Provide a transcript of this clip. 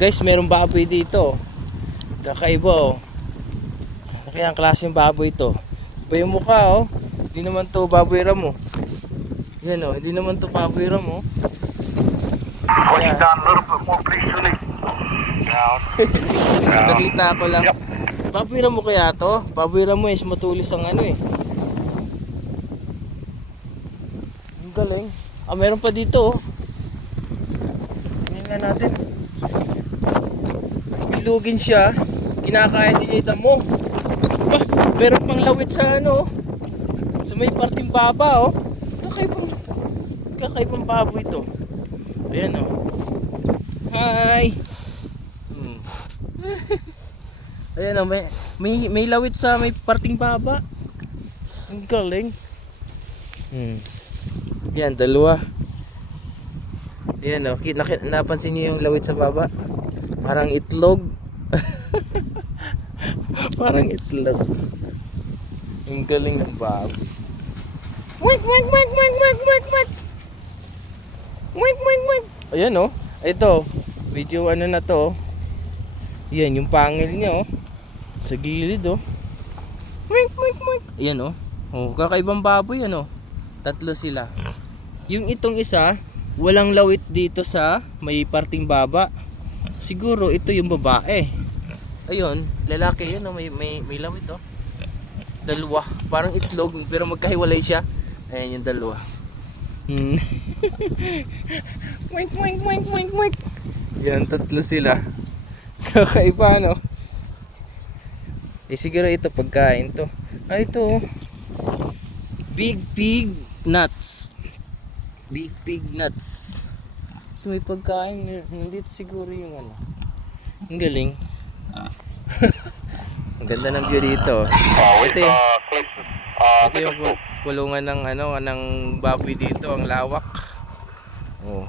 Guys, merong baboy dito. Kakaiba oh. Ano kaya ang klaseng baboy ito? Iba yung mukha oh. Hindi naman to baboy ram oh. Yan oh, hindi naman to baboy ram oh. Ayan. Nakita ko lang. Baboy ram mo kaya to? Baboy ram mo is matulis ang ano eh. Ang galing. Ah, meron pa dito oh. Tingnan natin. Bilugin siya. Kinakain din niya mo. Bah, meron pang lawit sa ano. Sa may parting baba oh. Kakaibang baboy ito. Ayan oh. Hi. Ayan oh, may lawit sa may parting baba. Ang galing. Yan, dalawa. Ayan oh, napansin niyo yung lawit sa baba? Parang itlog. Parang itlog. Ang galing ng baboy. Wait, wait, wait, wait, wait, wait, wait. Wait, wait, wait. Ayan oh. Ito, video ano na to. Yan, yung pangil niya oh. Sa gilid oh. Wait, wait, wait. Ayan oh. Oh, kakaibang baboy ano. Tatlo sila. Yung itong isa, walang lawit dito sa may parting baba. Siguro ito yung babae. Ayun, lalaki yun oh, may lawit oh. Dalawa, parang itlog pero magkahiwalay siya. Ayan yung dalawa. Wink, wink, wink, wink, wink. Yan, tatlo sila. Kakaiba no. Eh siguro ito pagkain to. Ah, ito Big Pig Nuts. Big Pig Nuts. Ito may pagkain. Nandito siguro yung ano. Ang galing. Ang ganda ng view dito. Ito yung kulungan ng ano, ng baboy dito, ang lawak. Oh.